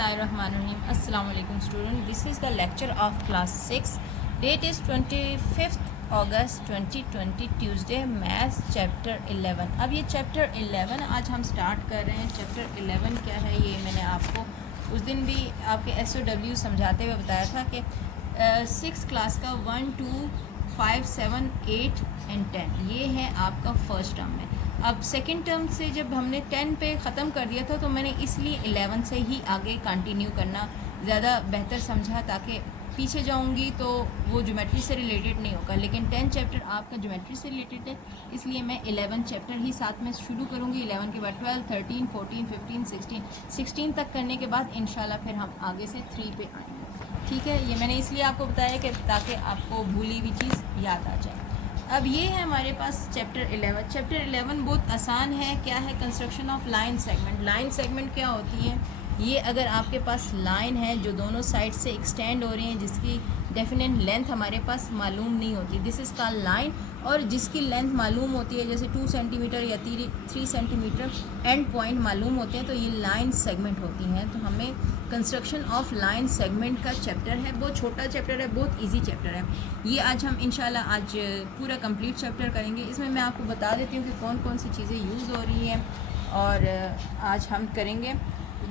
बिस्मिल्लाहिर्रहमानिर्रहीम। अस्सलाम वालेकुम student, this is the lecture of class 6। That is 25 August 2020 Tuesday. Maths chapter 11। अब ये चैप्टर 11 आज हम स्टार्ट कर रहे हैं। चैप्टर 11 क्या है ये मैंने आपको उस दिन भी आपके SOW समझाते हुए बताया था कि 6 क्लास का 1, 2, 5, 7, 8 एंड 10 ये है आपका फर्स्ट टर्म है। अब सेकंड टर्म से जब हमने 10 पे ख़त्म कर दिया था तो मैंने इसलिए 11 से ही आगे कंटिन्यू करना ज़्यादा बेहतर समझा, ताकि पीछे जाऊंगी तो वो ज्योमेट्री से रिलेटेड नहीं होगा। लेकिन 10 चैप्टर आपका ज्योमेट्री से रिलेटेड है, इसलिए मैं 11 चैप्टर ही साथ में शुरू करूंगी। 11 के बाद 12, 13, 14, 15, 16 तक करने के बाद इंशाल्लाह फिर हम आगे से 3 पे आएंगे। ठीक है, ये मैंने इसलिए आपको बताया कि ताकि आपको भूली हुई चीज़ याद आ जाए। अब ये है हमारे पास चैप्टर 11। चैप्टर 11 बहुत आसान है। क्या है? Construction of line segment. Line segment क्या होती है? ये अगर आपके पास लाइन है जो दोनों साइड से एक्सटेंड हो रही हैं, जिसकी डेफिनेट लेंथ हमारे पास मालूम नहीं होती, दिस इज़ कॉल्ड लाइन। और जिसकी लेंथ मालूम होती है जैसे 2 सेंटीमीटर या 3 सेंटीमीटर एंड पॉइंट मालूम होते हैं, तो ये लाइन सेगमेंट होती हैं। तो हमें कंस्ट्रक्शन ऑफ लाइन सेगमेंट का चैप्टर है, बहुत छोटा चैप्टर है, बहुत इजी चैप्टर है। ये आज हम इंशाल्लाह आज पूरा कंप्लीट चैप्टर करेंगे। इसमें मैं आपको बता देती हूँ कि कौन कौन सी चीज़ें यूज़ हो रही हैं और आज हम करेंगे।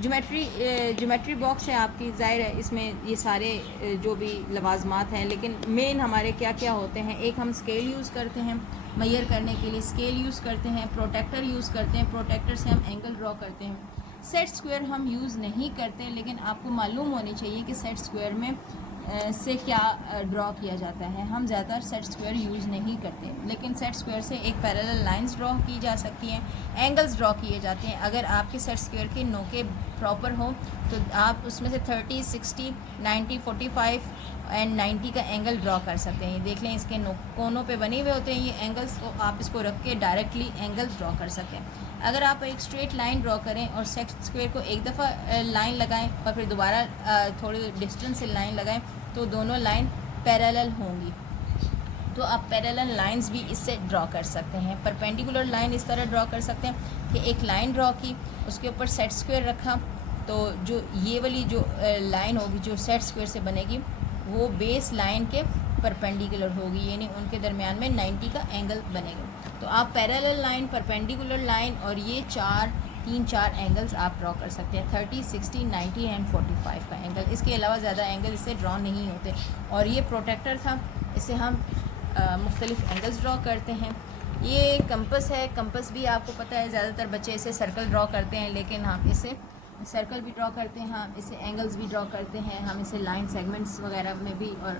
ज्योमेट्री बॉक्स है आपकी, ज़ाहिर है इसमें ये सारे जो भी लवाजमात हैं, लेकिन मेन हमारे क्या क्या होते हैं। एक हम स्केल यूज़ करते हैं मेजर करने के लिए, स्केल यूज़ करते हैं, प्रोटेक्टर यूज़ करते हैं, प्रोटेक्टर से हम एंगल ड्रॉ करते हैं। सेट स्क्वायर हम यूज़ नहीं करते, लेकिन आपको मालूम होनी चाहिए कि सेट स्क्वायर में से क्या ड्रॉ किया जाता है। हम ज़्यादातर सेट स्क्वायर यूज़ नहीं करते, लेकिन सेट स्क्वायर से एक पैरेलल लाइंस ड्रॉ की जा सकती हैं, एंगल्स ड्रॉ किए जाते हैं। अगर आपके सेट स्क्वायर के नोके प्रॉपर हो तो आप उसमें से 30, 60, 90, 45 एंड 90 का एंगल ड्रॉ कर सकते हैं। ये देख लें, इसके कोनों पे बने हुए होते हैं ये एंगल्स, को आप इसको रख के डायरेक्टली एंगल्स ड्रॉ कर सकते हैं। अगर आप एक स्ट्रेट लाइन ड्रॉ करें और सेट स्क्वायर को एक दफ़ा लाइन लगाएं और फिर दोबारा थोड़ी डिस्टेंस से लाइन लगाएं, तो दोनों लाइन पैरेलल होंगी। तो आप पैरेलल लाइंस भी इससे ड्रॉ कर सकते हैं। परपेंडिकुलर लाइन इस तरह ड्रॉ कर सकते हैं कि एक लाइन ड्रॉ की, उसके ऊपर सेट स्क्वायर रखा, तो जो ये वाली जो लाइन होगी जो सेट स्क्वायर से बनेगी वो बेस लाइन के परपेंडिकुलर होगी, यानी उनके दरमियान में 90 का एंगल बनेगा। तो आप पैरेलल लाइन, परपेंडिकुलर लाइन और ये 3-4 एंगल्स आप ड्रॉ कर सकते हैं, 30, 60, 90 एंड 45 का एंगल। इसके अलावा ज़्यादा एंगल इससे ड्रॉ नहीं होते। और ये प्रोटेक्टर था, इससे हम मुख्तलिफ एंगल्स ड्रॉ करते हैं। ये कंपस है, कंपस भी आपको पता है ज़्यादातर बच्चे इसे सर्कल ड्रॉ करते हैं, लेकिन हम इसे सर्कल भी ड्रॉ करते हैं, हम इसे एंगल्स भी ड्रॉ करते हैं, हम इसे लाइन सेगमेंट्स वगैरह में भी और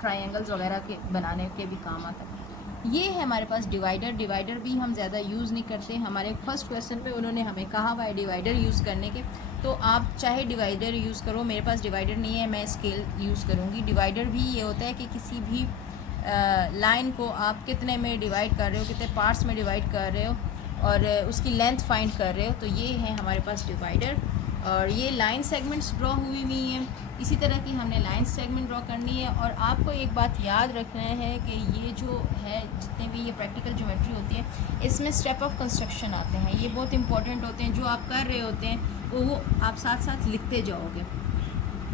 ट्रायंगल्स वगैरह के बनाने के भी काम आता है। ये है हमारे पास डिवाइडर। डिवाइडर भी हम ज़्यादा यूज़ नहीं करते। हमारे फर्स्ट क्वेश्चन पे उन्होंने हमें कहा हुआ है डिवाइडर यूज़ करने के, तो आप चाहे डिवाइडर यूज़ करो। मेरे पास डिवाइडर नहीं है, मैं स्केल यूज़ करूँगी। डिवाइडर भी ये होता है कि किसी भी लाइन को आप कितने में डिवाइड कर रहे हो, कितने पार्ट्स में डिवाइड कर रहे हो और उसकी लेंथ फाइंड कर रहे हो, तो ये है हमारे पास डिवाइडर। और ये लाइन सेगमेंट्स ड्रॉ हुई हुई हैं। इसी तरह की हमने लाइन सेगमेंट ड्रॉ करनी है। और आपको एक बात याद रखना है कि ये जो है, जितने भी ये प्रैक्टिकल ज्योमेट्री होती है, इसमें स्टेप ऑफ कंस्ट्रक्शन आते हैं। ये बहुत इंपॉर्टेंट होते हैं। जो आप कर रहे होते हैं वो आप साथ साथ लिखते जाओगे,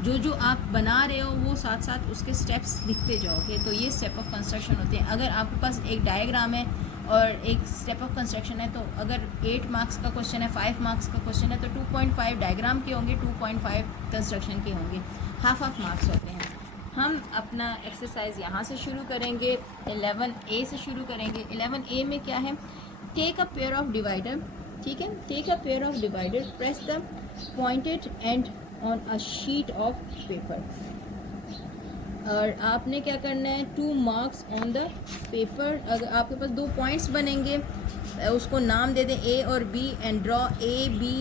जो आप बना रहे हो वो साथ साथ उसके स्टेप्स लिखते जाओगे। तो ये स्टेप ऑफ कंस्ट्रक्शन होते हैं। अगर आपके पास एक डायग्राम है और एक स्टेप ऑफ कंस्ट्रक्शन है, तो अगर 8 मार्क्स का क्वेश्चन है, 5 मार्क्स का क्वेश्चन है, तो 2.5 डायग्राम के होंगे, 2.5 कंस्ट्रक्शन के होंगे, हाफ मार्क्स होते हैं। हम अपना एक्सरसाइज यहाँ से शुरू करेंगे, 11A से शुरू करेंगे। 11A में क्या है? Take a pair of divider. ठीक है, take a pair of divider, press the pointed end on a sheet of paper. और आपने क्या करना है? 2 मार्क्स ऑन द पेपर। अगर आपके पास 2 पॉइंट्स बनेंगे, उसको नाम दे दें A और B and draw A, B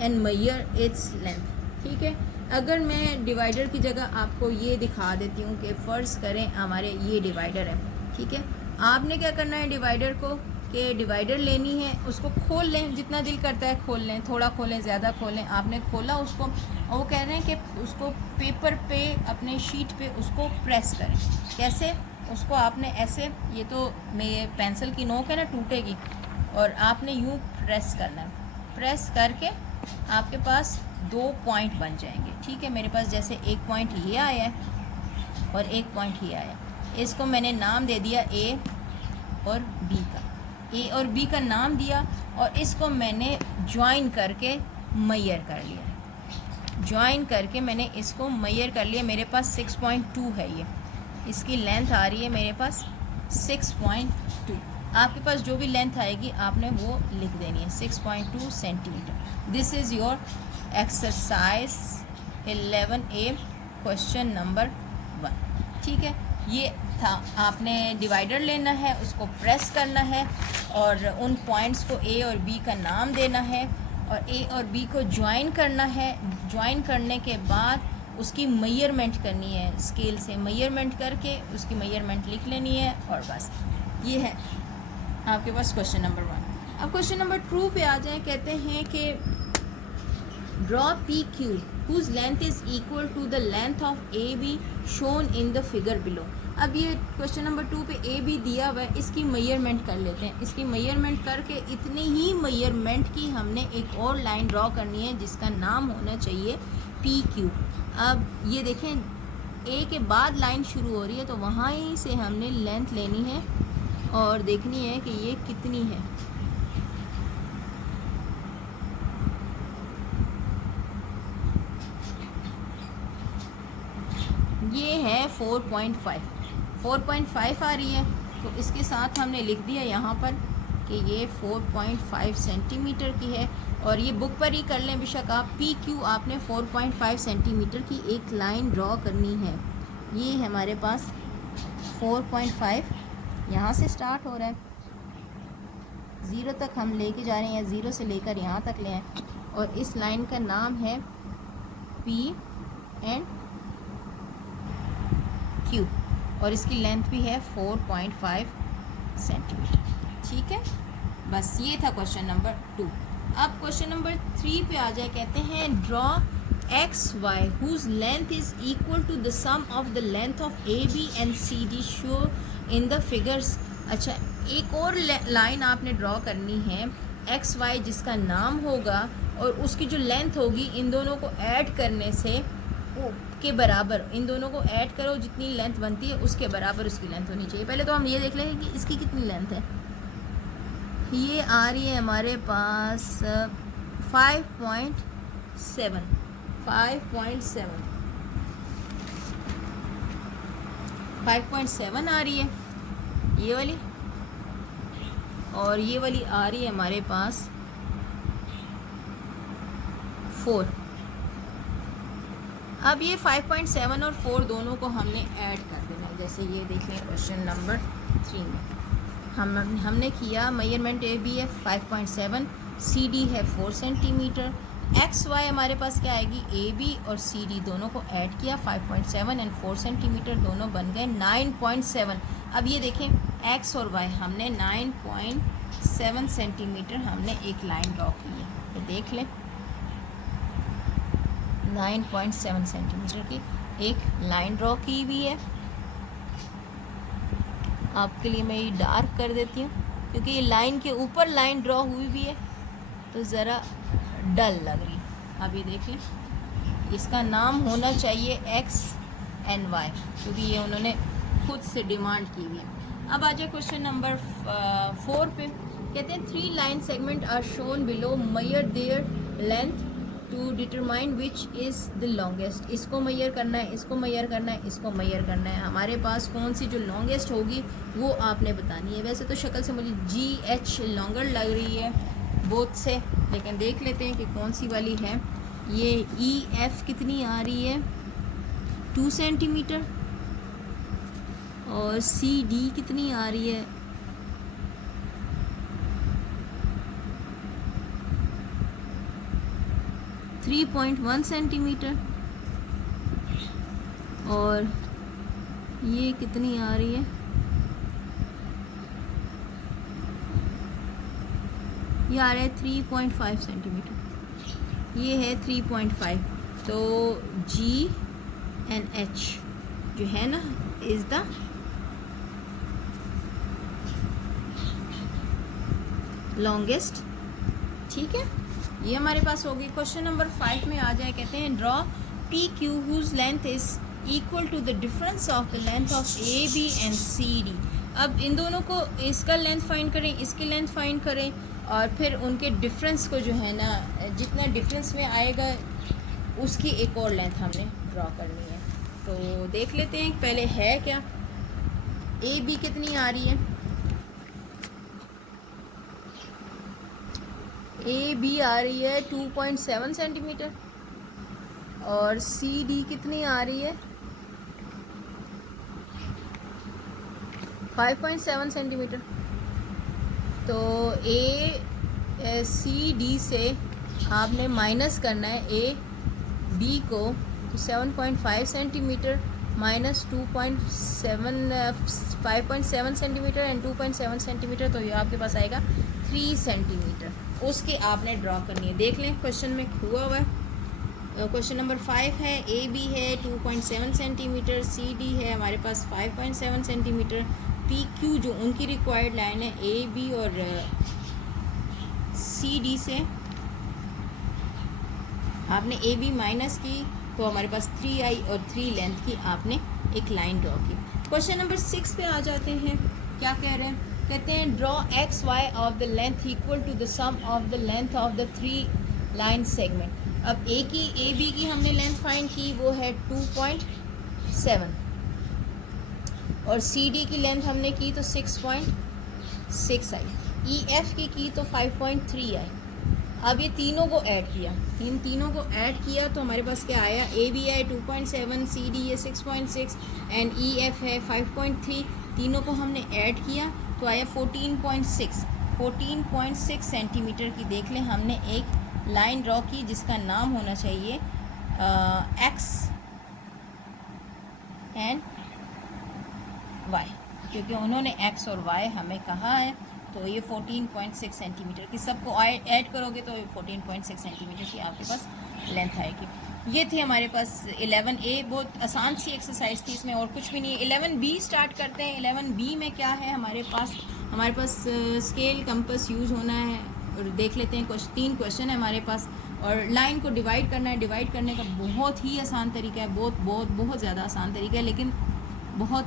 and measure its length. ठीक है, अगर मैं डिवाइडर की जगह आपको ये दिखा देती हूँ कि फ़र्ज़ करें हमारे ये डिवाइडर है। ठीक है, आपने क्या करना है? डिवाइडर को कि डिवाइडर लेनी है, उसको खोल लें, जितना दिल करता है खोल लें, थोड़ा खोलें, ज़्यादा खोलें। आपने खोला उसको और वो कह रहे हैं कि उसको पेपर पे, अपने शीट पे उसको प्रेस करें। कैसे? उसको आपने ऐसे, ये तो मेरे पेंसिल की नोक है ना, टूटेगी, और आपने यूँ प्रेस करना है। प्रेस करके आपके पास 2 पॉइंट बन जाएंगे। ठीक है, मेरे पास जैसे एक पॉइंट ये आया है और एक पॉइंट ये आया, इसको मैंने नाम दे दिया ए और बी का, ए और बी का नाम दिया और इसको मैंने ज्वाइन करके मैयर कर लिया। ज्वाइन करके मैंने इसको मैयर कर लिया। मेरे पास 6.2 है, ये इसकी लेंथ आ रही है मेरे पास 6.2। आपके पास जो भी लेंथ आएगी आपने वो लिख देनी है, 6.2 centimetre. This is your exercise 11A question number 1। ठीक है, ये था। आपने डिवाइडर लेना है, उसको प्रेस करना है और उन पॉइंट्स को ए और बी का नाम देना है और ए और बी को ज्वाइन करना है। ज्वाइन करने के बाद उसकी मेजरमेंट करनी है, स्केल से मेजरमेंट करके उसकी मेजरमेंट लिख लेनी है और बस ये है आपके पास क्वेश्चन नंबर 1। अब क्वेश्चन नंबर 2 पे आ जाए। कहते हैं कि draw P Q whose length is equal to the length of A B shown in the figure below. अब ये क्वेश्चन नंबर 2 पे ए बी दिया हुआ है, इसकी मेजरमेंट कर लेते हैं। इसकी मेजरमेंट करके इतनी ही मेजरमेंट की हमने एक और लाइन ड्रॉ करनी है जिसका नाम होना चाहिए पी क्यू। अब ये देखें, ए के बाद लाइन शुरू हो रही है तो वहाँ ही से हमने लेंथ लेनी है और देखनी है कि ये कितनी है। ये है 4.5 आ रही है, तो इसके साथ हमने लिख दिया यहाँ पर कि ये 4.5 सेंटीमीटर की है। और ये बुक पर ही कर लें बेशक आप, पी क्यू आपने 4.5 सेंटीमीटर की एक लाइन ड्रॉ करनी है। ये हमारे पास 4.5 यहाँ से स्टार्ट हो रहा है, 0 तक हम लेके जा रहे हैं, 0 से लेकर यहाँ तक ले आए और इस लाइन का नाम है पी एंड क्यू और इसकी लेंथ भी है 4.5 सेंटीमीटर। ठीक है, बस ये था क्वेश्चन नंबर 2। अब क्वेश्चन नंबर 3 पे आ जाए। कहते हैं draw X Y whose length is equal to the sum of the length of A B and C D show in the figures. अच्छा, एक और लाइन आपने ड्रॉ करनी है एक्स वाई जिसका नाम होगा और उसकी जो लेंथ होगी इन दोनों को ऐड करने से के बराबर, इन दोनों को ऐड करो जितनी लेंथ बनती है उसके बराबर उसकी लेंथ होनी चाहिए। पहले तो हम ये देख लेंगे कि इसकी कितनी लेंथ है। ये आ रही है हमारे पास 5.7 आ रही है ये वाली, और ये वाली आ रही है हमारे पास 4। अब ये 5.7 और 4 दोनों को हमने ऐड कर देना है। जैसे ये देख लें क्वेश्चन नंबर 3 में हमने किया मेजरमेंट ए बी है 5.7, सी डी है 4 सेंटीमीटर, एक्स वाई हमारे पास क्या आएगी, ए बी और सी डी दोनों को ऐड किया 5.7 एंड 4 सेंटीमीटर, दोनों बन गए 9.7। अब ये देखें एक्स और वाई हमने 9.7 सेंटीमीटर हमने एक लाइन ड्रॉ की है, तो देख लें 9.7 सेंटीमीटर की एक लाइन ड्रॉ की हुई है। आपके लिए मैं ये डार्क कर देती हूँ क्योंकि ये लाइन के ऊपर लाइन ड्रॉ हुई भी है तो ज़रा डल लग रही। अब ये देख लें, इसका नाम होना चाहिए एक्स एंड वाई क्योंकि ये उन्होंने खुद से डिमांड की हुई है। अब आ जाए क्वेश्चन नंबर 4 पे। कहते हैं 3 line segment are shown below, measure their length to determine which is the longest. इसको मैयर करना है, इसको मैयर करना है, इसको मैयर करना है। हमारे पास कौन सी जो लॉन्गेस्ट होगी वो आपने बतानी है। वैसे तो शक्ल से मुझे GH लॉन्गर लग रही है बोथ से, लेकिन देख लेते हैं कि कौन सी वाली है। ये EF कितनी आ रही है 2 सेंटीमीटर और CD कितनी आ रही है 3.1 सेंटीमीटर और ये कितनी आ रही है, ये आ रहा है 3.5 सेंटीमीटर, ये है 3.5। तो G and H जो है ना इज़ द लॉन्गेस्ट। ठीक है। ये हमारे पास होगी। क्वेश्चन नंबर 5 में आ जाए, कहते हैं draw P Q whose length is equal to the difference of the length of A B and C D. अब इन दोनों को, इसका लेंथ फाइंड करें, इसकी लेंथ फाइंड करें, और फिर उनके डिफरेंस को जो है ना, जितना डिफरेंस में आएगा उसकी एक और लेंथ हमने ड्रॉ करनी है। तो देख लेते हैं पहले है क्या। ए बी कितनी आ रही है, ए बी आ रही है 2.7 सेंटीमीटर, और सी डी कितनी आ रही है 5.7 सेंटीमीटर। तो ए सी डी से आपने माइनस करना है ए बी को, तो 7.5 centimetre minus 5.7 centimetre and 2.7 centimetre, तो ये आपके पास आएगा 3 सेंटीमीटर। उसकी आपने ड्रॉ करनी है। देख लें क्वेश्चन में हुआ हुआ है। क्वेश्चन नंबर 5 है, ए बी है 2.7 सेंटीमीटर, सी डी है हमारे पास 5.7 सेंटीमीटर, पी क्यू जो उनकी रिक्वायर्ड लाइन है ए बी और सी डी से आपने ए बी माइनस की, तो हमारे पास 3 आई और 3 लेंथ की आपने एक लाइन ड्रॉ की। क्वेश्चन नंबर 6 पे आ जाते हैं। क्या कह रहे हैं, कहते हैं draw X Y of the length equal to the sum of the length of the 3 line segment. अब ए बी की हमने लेंथ फाइंड की, वो है 2.7, और सी डी की लेंथ हमने की तो 6.6 आई, ई एफ की तो 5.3 आई। अब ये तीनों को ऐड किया, इन तीनों को ऐड किया तो हमारे पास क्या आया, ए बी है 2.7, सी डी है 6.6 एंड ई एफ है 5.3। तीनों को हमने ऐड किया तो आया 14.6 सेंटीमीटर की। देख लें हमने एक लाइन ड्रॉ की जिसका नाम होना चाहिए एक्स एंड वाई, क्योंकि उन्होंने एक्स और वाई हमें कहा है। तो ये 14.6 सेंटीमीटर की, सबको ऐड करोगे तो 14.6 सेंटीमीटर की आपके पास लेंथ आएगी। ये थी हमारे पास 11A, बहुत आसान सी एक्सरसाइज थी, इसमें और कुछ भी नहीं है। 11B स्टार्ट करते हैं। 11B में क्या है हमारे पास स्केल कंपास यूज़ होना है, और देख लेते हैं 3 क्वेश्चन है हमारे पास, और लाइन को डिवाइड करना है। डिवाइड करने का बहुत ही आसान तरीका है, बहुत ज़्यादा आसान तरीका है, लेकिन बहुत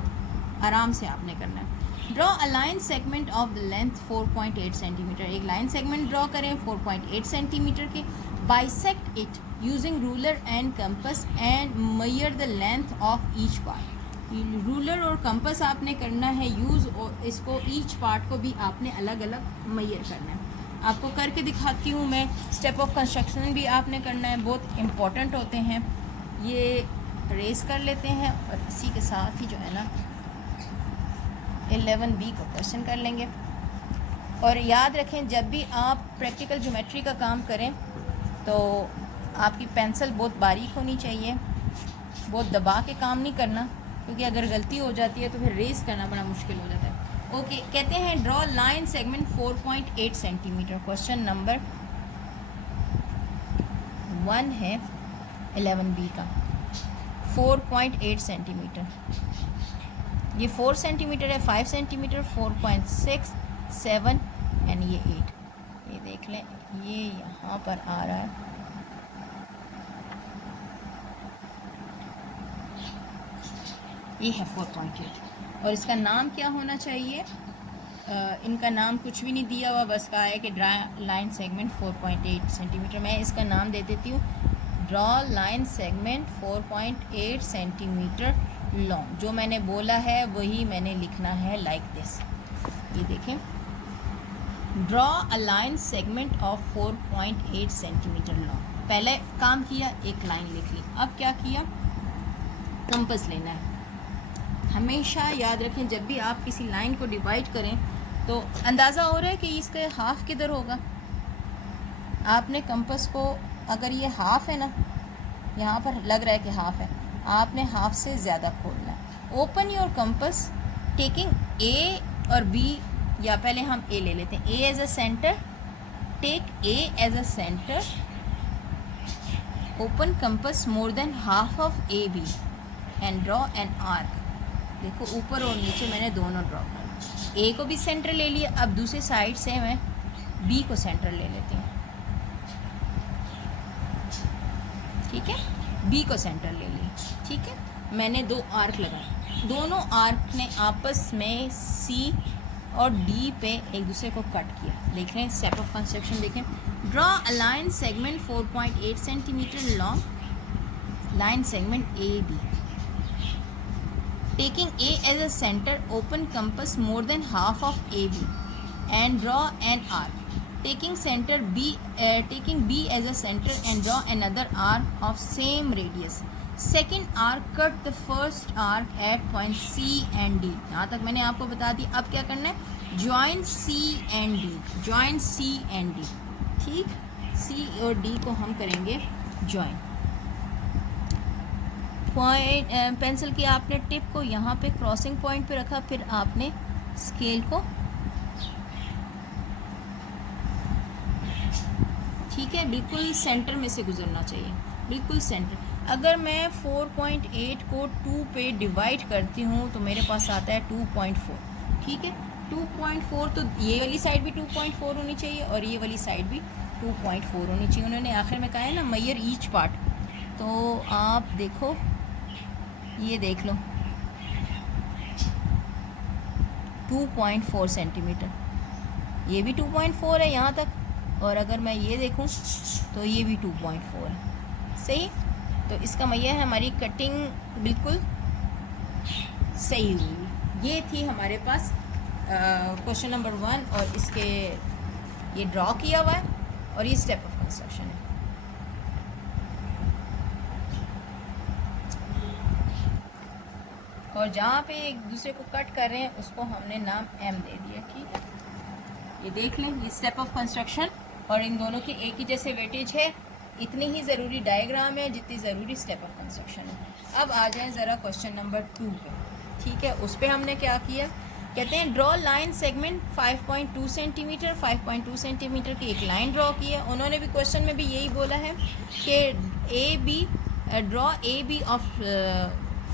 आराम से आपने करना है। Draw a line segment of the length 4.8 centimetre. एक लाइन सेगमेंट ड्रॉ करें 4.8 सेंटीमीटर के। Bisect it using ruler and compass and measure the length of each part. Ruler और कंपास आपने करना है यूज़, और इसको ईच पार्ट को भी आपने अलग अलग मेजर करना है। आपको करके दिखाती हूँ मैं। स्टेप ऑफ कंस्ट्रक्शन भी आपने करना है, बहुत इम्पॉर्टेंट होते हैं। ये रेस कर लेते हैं और इसी के साथ ही जो है ना 11B को क्वेश्चन कर लेंगे। और याद रखें, जब भी आप प्रैक्टिकल ज्योमेट्री का काम करें तो आपकी पेंसिल बहुत बारीक होनी चाहिए, बहुत दबा के काम नहीं करना, क्योंकि अगर गलती हो जाती है तो फिर रेस करना बड़ा मुश्किल हो जाता है। ओके, कहते हैं draw line segment 4.8 centimetre. Question number 1 है 11B का, 4.8 सेंटीमीटर। ये 4 सेंटीमीटर है, 5 सेंटीमीटर, 4.6, 7 एंड ये 8। ये देख लें, ये यहाँ पर आ रहा है। ये है 4.8, और इसका नाम क्या होना चाहिए? इनका नाम कुछ भी नहीं दिया हुआ, बस कहा है कि ड्रा लाइन सेगमेंट 4.8 सेंटीमीटर। मैं इसका नाम दे देती हूँ, draw line segment 4.8 centimetre long. जो मैंने बोला है वही मैंने लिखना है, लाइक दिस। ये देखें, draw a line segment of 4.8 centimetre long. पहले काम किया, एक लाइन लिख ली। अब क्या किया, कंपास लेना है। हमेशा याद रखें, जब भी आप किसी लाइन को डिवाइड करें तो अंदाज़ा हो रहा है कि इसका हाफ किधर होगा। आपने कंपास को, अगर ये हाफ है ना, यहाँ पर लग रहा है कि हाफ है, आपने हाफ से ज़्यादा खोलना है। Open your compass taking A और बी, या पहले हम ए ले लेते हैं। A as a centre, take A as a centre, open compass more than half of A B and draw an arc. देखो, ऊपर और नीचे मैंने दोनों ड्रॉ किया। ए को भी सेंटर ले लिया। अब दूसरी साइड से मैं बी को सेंटर ले लेती हूँ। ठीक है, बी को सेंटर ले लिया, ठीक है। मैंने 2 आर्क लगाए, दोनों आर्क ने आपस में सी और डी पे एक दूसरे को कट किया। देख रहे हैं स्टेप ऑफ कंस्ट्रक्शन, देखें। Draw a line segment 4.8 centimetre long, line segment A B, taking A as a center, open compass more than half of AB and draw an arc. Taking B as a center and draw another arc of same radius. Second arc cut the first arc at point C and D. यहाँ तक मैंने आपको बता दी। अब क्या करना है, join C and D, join C and D, ठीक। C और D को हम करेंगे join। पॉइंट पेंसिल की आपने टिप को यहाँ पे क्रॉसिंग पॉइंट पे रखा, फिर आपने स्केल को, ठीक है, बिल्कुल सेंटर में से गुजरना चाहिए, बिल्कुल सेंटर। अगर मैं 4.8 को 2 पे डिवाइड करती हूँ तो मेरे पास आता है 2.4, ठीक है। 2.4 तो ये वाली साइड भी 2.4 होनी चाहिए और ये वाली साइड भी 2.4 होनी चाहिए। उन्होंने आखिर में कहा है ना मेजर ईच पार्ट, तो आप देखो, ये देख लो 2.4 सेंटीमीटर, ये भी 2.4 है यहाँ तक, और अगर मैं ये देखूँ तो ये भी 2.4 है, सही। तो इसका मतलब है हमारी कटिंग बिल्कुल सही हुई। ये थी हमारे पास क्वेश्चन नंबर 1, और इसके ये ड्रॉ किया हुआ है और ये स्टेप ऑफ कंस्ट्रक्शन है। और जहाँ पे एक दूसरे को कट कर रहे हैं उसको हमने नाम M दे दिया, ठीक है। ये देख लें, ये स्टेप ऑफ कंस्ट्रक्शन, और इन दोनों की एक ही जैसे वेटेज है, इतनी ही ज़रूरी डायग्राम है जितनी ज़रूरी स्टेप ऑफ कंस्ट्रक्शन है। अब आ जाएं ज़रा क्वेश्चन नंबर 2 पे, ठीक है। उस पर हमने क्या किया, कहते हैं draw line segment 5.2 centimetre, 5.2 centimetre की एक लाइन ड्रॉ की है। उन्होंने भी क्वेश्चन में भी यही बोला है कि draw A B of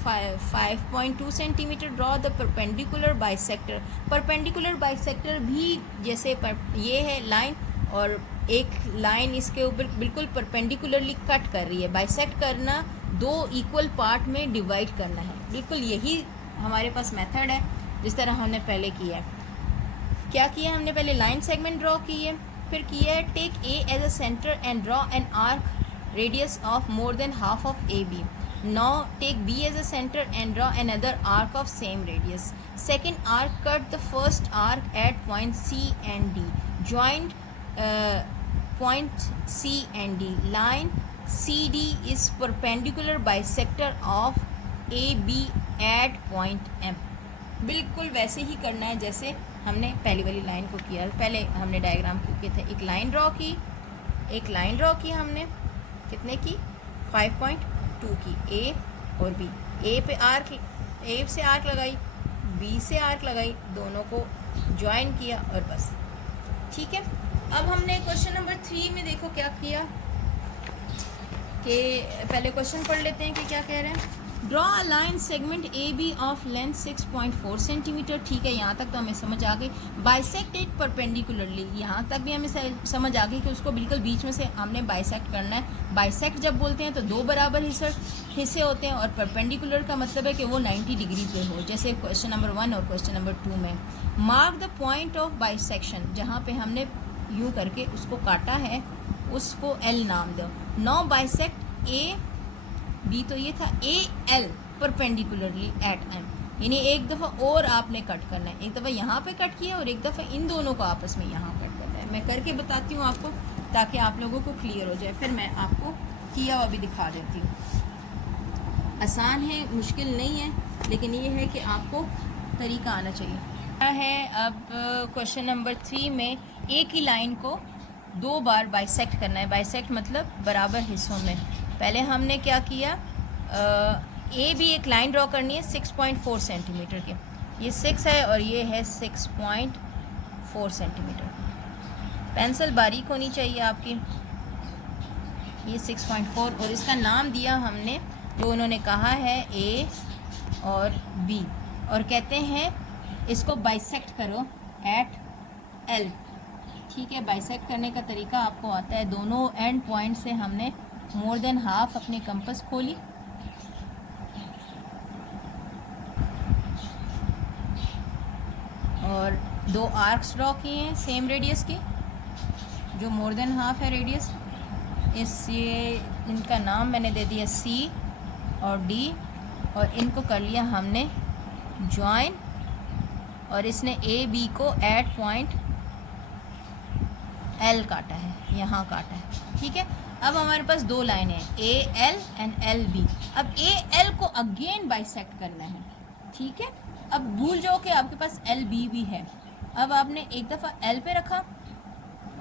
5.2 centimetre, draw the perpendicular bisector. Perpendicular bisector भी जैसे ये है लाइन, और एक लाइन इसके ऊपर बिल्कुल परपेंडिकुलरली कट कर रही है। बाइसेक्ट करना 2 इक्वल पार्ट में डिवाइड करना है, बिल्कुल यही हमारे पास मेथड है जिस तरह हमने पहले किया है। क्या किया हमने, पहले लाइन सेगमेंट ड्रॉ की है, फिर किया है take A as a centre and draw an arc radius of more than half of A B. Now take B as a center and draw another arc of same radius. Second arc, cut the first arc at point C and D. Join point C and D. Line CD is perpendicular bisector of AB at point M. बिल्कुल वैसे ही करना है जैसे हमने पहली वाली line को किया। पहले हमने डायग्राम किए थे, एक लाइन ड्रॉ की, एक लाइन ड्रॉ की हमने, कितने की, 5.2 की, ए और बी। ए पे आर्क, ए से आर्क लगाई, बी से आर्क लगाई, दोनों को ज्वाइन किया और बस, ठीक है। अब हमने क्वेश्चन नंबर 3 में देखो क्या किया, कि पहले क्वेश्चन पढ़ लेते हैं कि क्या कह रहे हैं। Draw a line segment A B of length 6.4 centimetre, ठीक है, यहाँ तक तो हमें समझ आ गई। बाइसेक्ट इट परपेंडिकुलरली, यहाँ तक भी हमें समझ आ गई कि उसको बिल्कुल बीच में से हमने बाइसेक्ट करना है। बाइसेक्ट जब बोलते हैं तो 2 बराबर हिस्से होते हैं, और परपेंडिकुलर का मतलब है कि वो 90 डिग्री पे हो, जैसे क्वेश्चन नंबर 1 और क्वेश्चन नंबर 2 में। Mark the point of bisection, जहाँ पे हमने यूँ करके उसको काटा है उसको L नाम दो। नाउ बाइसेक्ट ए बी, तो ये था A L perpendicularly at M, यानी एक दफ़ा और आपने कट करना है, एक दफ़ा यहाँ पे कट किया और एक दफ़ा इन दोनों को आपस में यहाँ कट करना है। मैं करके बताती हूँ आपको ताकि आप लोगों को क्लियर हो जाए, फिर मैं आपको किया हुआ भी दिखा देती हूँ। आसान है, मुश्किल नहीं है, लेकिन ये है कि आपको तरीका आना चाहिए। है अब क्वेश्चन नंबर 3 में एक ही लाइन को 2 बार बाइसेक्ट करना है। बाइसेक्ट मतलब बराबर हिस्सों में। पहले हमने क्या किया, ए भी एक लाइन ड्रॉ करनी है 6.4 सेंटीमीटर के, ये 6 है और ये है 6.4 सेंटीमीटर। पेंसिल बारीक होनी चाहिए आपकी। ये 6.4 और इसका नाम दिया हमने, जो उन्होंने कहा है ए और बी, और कहते हैं इसको बाइसेक्ट करो एट एल। ठीक है, बाइसेक्ट करने का तरीका आपको आता है, दोनों एंड पॉइंट से हमने मोर देन हाफ अपने कंपास खोली और दो आर्क्स ड्रॉ किए हैं सेम रेडियस के, जो मोर देन हाफ है रेडियस। ये इनका नाम मैंने दे दिया C और D, और इनको कर लिया हमने ज्वाइन, और इसने AB को एट पॉइंट L काटा है, यहाँ काटा है। ठीक है, अब हमारे पास दो लाइनें हैं AL एंड LB। अब AL को अगेन बाइसेक्ट करना है। ठीक है, अब भूल जाओ कि आपके पास LB भी है। अब आपने एक दफ़ा L पे रखा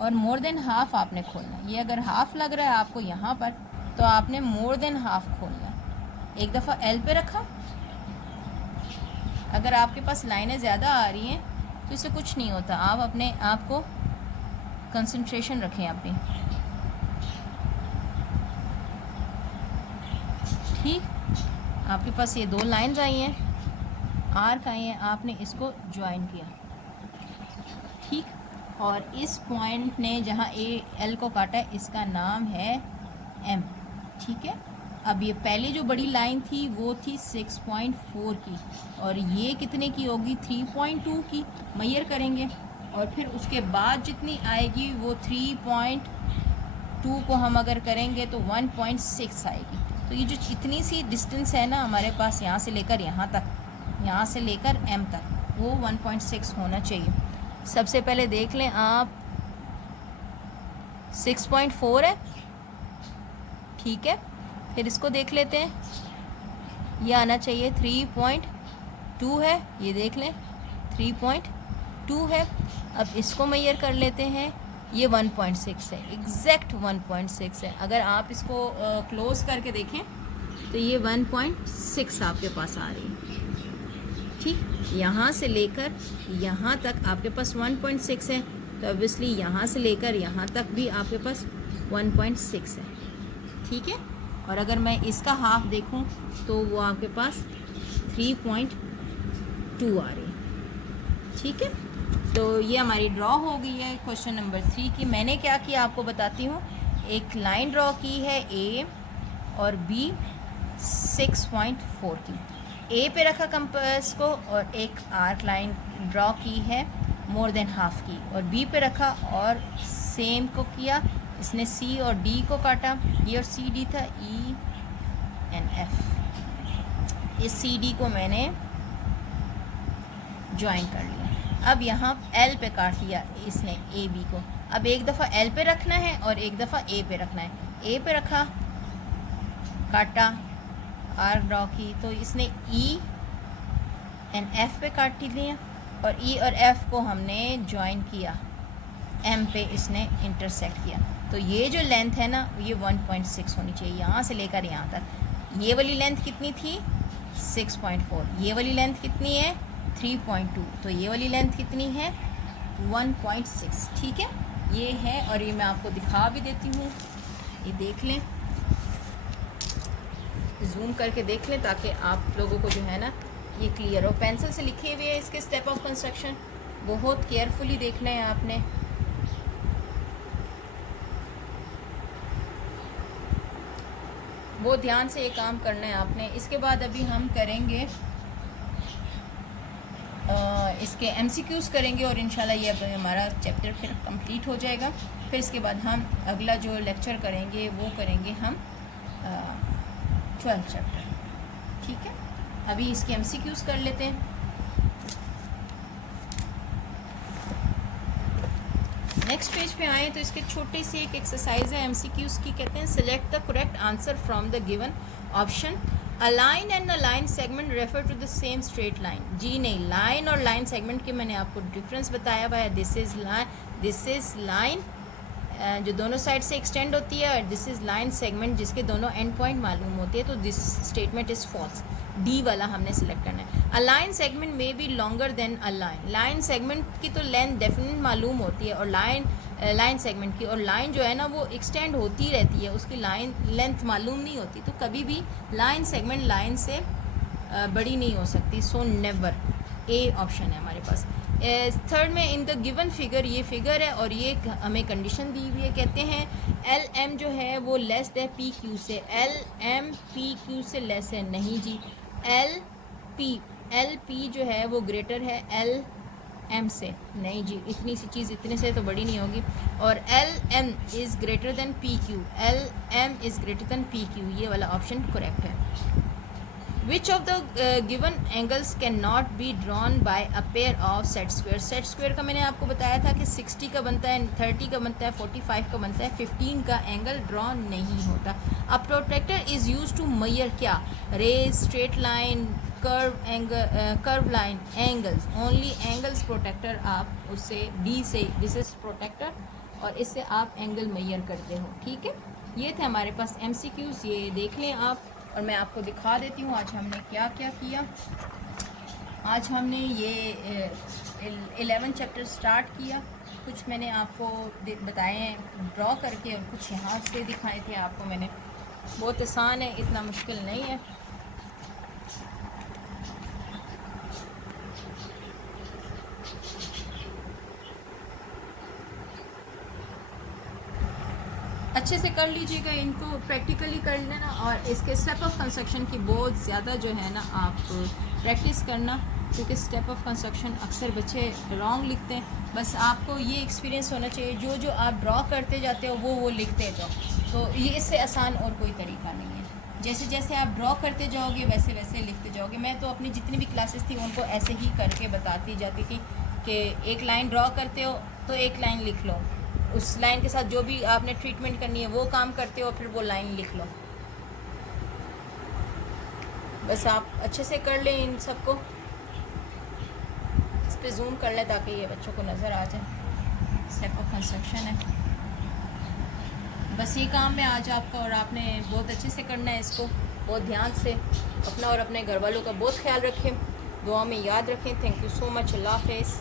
और मोर देन हाफ आपने खोलना। ये अगर हाफ लग रहा है आपको यहाँ पर, तो आपने मोर देन हाफ खोलना। एक दफ़ा L पे रखा। अगर आपके पास लाइनें ज़्यादा आ रही हैं तो इससे कुछ नहीं होता, आप अपने आप को कंसंट्रेशन रखें आप पे। ठीक, आपके पास ये दो लाइंस आई हैं, आर्क आई हैं, आपने इसको ज्वाइन किया। ठीक, और इस पॉइंट ने जहाँ AL को काटा है इसका नाम है M। ठीक है, अब ये पहले जो बड़ी लाइन थी वो थी 6.4 की, और ये कितने की होगी 3.2 की। मेजर करेंगे और फिर उसके बाद जितनी आएगी वो 3.2 को हम अगर करेंगे तो 1.6 आएगी। तो ये जो इतनी सी डिस्टेंस है ना हमारे पास यहाँ से लेकर यहाँ तक, यहाँ से लेकर M तक, वो 1.6 होना चाहिए। सबसे पहले देख लें आप, 6.4 है। ठीक है, फिर इसको देख लेते हैं, ये आना चाहिए 3.2 है, ये देख लें 3.2 है। अब इसको मेजर कर लेते हैं, ये 1.6 है, एग्जैक्ट 1.6 है। अगर आप इसको क्लोज करके देखें तो ये 1.6 आपके पास आ रही है। ठीक, यहाँ से लेकर यहाँ तक आपके पास 1.6 है, तो ऑब्वियसली यहाँ से लेकर यहाँ तक भी आपके पास 1.6 है। ठीक है, और अगर मैं इसका हाफ देखूँ तो वो आपके पास 3.2 आ रही है। ठीक है, तो ये हमारी ड्रॉ हो गई है क्वेश्चन नंबर 3 की। मैंने क्या किया आपको बताती हूँ। एक लाइन ड्रॉ की है A और B 6.4 की, A पे रखा कंपास को, और एक आर्क लाइन ड्रॉ की है मोर देन हाफ की, और B पे रखा और सेम को किया। इसने C और D को काटा, ये और CD था E एंड F। इस CD को मैंने ज्वाइन कर लिया। अब यहाँ L पे काट लिया इसने AB को। अब एक दफ़ा L पे रखना है और एक दफ़ा A पे रखना है। A पे रखा, काटा, आर्क ड्रॉ की, तो इसने E एंड F पे काट लिया, और E और F को हमने ज्वाइन किया, M पे इसने इंटरसेक्ट किया। तो ये जो लेंथ है ना, ये 1.6 होनी चाहिए, यहाँ से लेकर यहाँ तक। ये वाली लेंथ कितनी थी 6.4, ये वाली लेंथ कितनी है 3.2, तो ये वाली लेंथ कितनी है 1.6। ठीक है, ये है, और ये मैं आपको दिखा भी देती हूँ। ये देख लें, जूम करके देख लें ताकि आप लोगों को जो है ना ये क्लियर हो। पेंसिल से लिखे हुए हैं इसके स्टेप ऑफ कंस्ट्रक्शन, बहुत केयरफुली देखना है आपने। बहुत ध्यान से ये काम करना है आपने। इसके बाद अभी हम करेंगे इसके MCQs करेंगे, और इंशाल्लाह ये अब हमारा चैप्टर फिर कंप्लीट हो जाएगा। फिर इसके बाद हम अगला जो लेक्चर करेंगे वो करेंगे हम 12th चैप्टर। ठीक है, अभी इसके MCQs कर लेते हैं। नेक्स्ट पेज पे आए तो इसके छोटी सी एक एक्सरसाइज है MCQs की। कहते हैं select the correct answer from the given option. A line and a line segment refer to the same straight line. जी नहीं, लाइन और लाइन सेगमेंट के मैंने आपको डिफरेंस बताया हुआ है। दिस इज़ लाइन जो दोनों साइड से एक्सटेंड होती है, और दिस इज़ लाइन सेगमेंट जिसके दोनों एंड पॉइंट मालूम होते हैं। तो this statement is false. D वाला हमने सिलेक्ट करना है। A line segment may be longer than a line. Line segment की तो लेंथ डेफिनेट मालूम होती है, और लाइन सेगमेंट की, और लाइन जो है ना वो एक्सटेंड होती रहती है, उसकी लाइन लेंथ मालूम नहीं होती। तो कभी भी लाइन सेगमेंट लाइन से बड़ी नहीं हो सकती। सो नेवर, ए ऑप्शन है हमारे पास। थर्ड में इन द गिवन फिगर, ये फिगर है और ये हमें कंडीशन दी हुई है, कहते हैं एल एम जो है वो लेस है पी क्यू से, एल एम पी क्यू से लेस है, नहीं जी, एल पी जो है वो ग्रेटर है एल एम से, नहीं जी, इतनी सी चीज़ इतने से तो बड़ी नहीं होगी, और L M is greater than P Q, L M is greater than P Q, ये वाला ऑप्शन करेक्ट है। Which of the given angles cannot be drawn by a pair of set square? Set square का मैंने आपको बताया था कि 60 का बनता है, 30 का बनता है, 45 का बनता है, 15 का एंगल ड्रॉ नहीं होता। अब protractor is use to measure क्या? Rays, straight line, curve line, angles, only angles protector आप उससे डी से, दिस इज प्रोटेक्टर, और इससे आप एंगल मेजर करते हो, ठीक है। ये थे हमारे पास MCQs, ये देख लें आप, और मैं आपको दिखा देती हूँ आज हमने क्या क्या किया। आज हमने ये 11 चैप्टर स्टार्ट किया, कुछ मैंने आपको बताए हैं ड्रॉ करके और कुछ यहाँ से दिखाए थे आपको मैंने। बहुत आसान है, इतना मुश्किल नहीं है। अच्छे से कर लीजिएगा, इनको प्रैक्टिकली कर लेना, और इसके स्टेप ऑफ कंस्ट्रक्शन की बहुत ज़्यादा जो है ना आप प्रैक्टिस करना, क्योंकि स्टेप ऑफ कंस्ट्रक्शन अक्सर बच्चे रॉन्ग लिखते हैं। बस आपको ये एक्सपीरियंस होना चाहिए, जो जो आप ड्रॉ करते जाते हो वो लिखते जाओ, तो ये इससे आसान और कोई तरीका नहीं है। जैसे जैसे आप ड्रॉ करते जाओगे वैसे वैसे लिखते जाओगे। मैं तो अपनी जितनी भी क्लासेस थी उनको ऐसे ही करके बताती जाती थी कि एक लाइन ड्रॉ करते हो तो एक लाइन लिख लो, उस लाइन के साथ जो भी आपने ट्रीटमेंट करनी है वो काम करते हो, फिर वो लाइन लिख लो। बस आप अच्छे से कर लें इन सबको, इस पे जूम कर लें ताकि ये बच्चों को नज़र आ जाए। स्टेप ऑफ कंस्ट्रक्शन है, बस ये काम है आज आपका, और आपने बहुत अच्छे से करना है इसको, बहुत ध्यान से। अपना और अपने घर वालों का बहुत ख्याल रखें, दुआ में याद रखें। Thank you so much. अल्लाह हाफ़िज़।